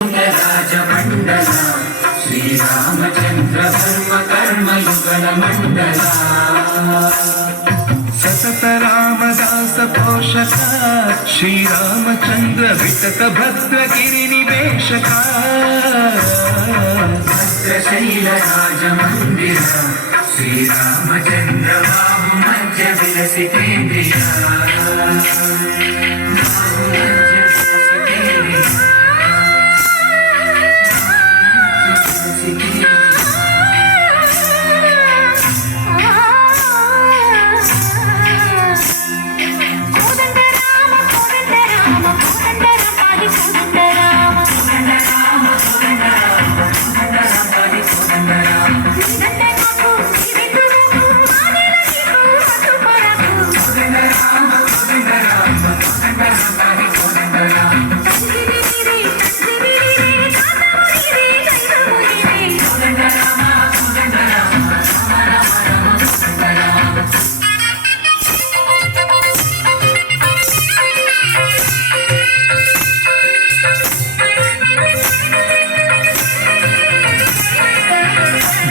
राजमंडल श्रीरामचंद्र धर्म कर्मयुगल मंडल सतत रामदास पोषक श्रीरामचंद्र वितत भद्रगिरि निवेशक भद्रशैल राजमंदिर श्रीरामचंद्र बाहु मध्य विलसितेन्द्रिय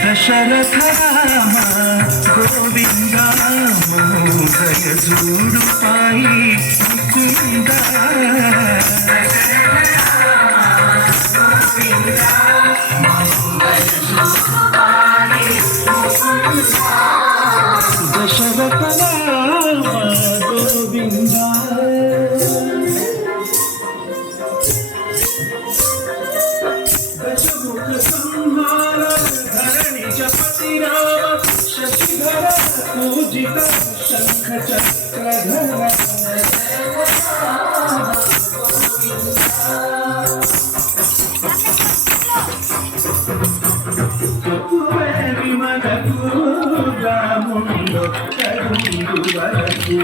दशरथ राम गोविंद मोहय जूडु पाई मुकुंद दशरथ राम गोविंद दशमुख संहार धरणि जपति राम शशिधर पूजित शंख चक्रधर विमल रामुंडो करुंडु वरकु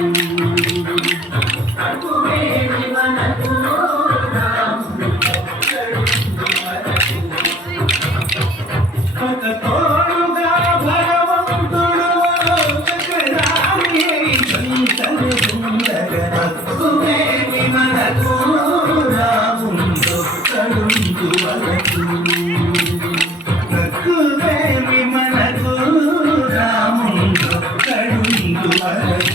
Bye.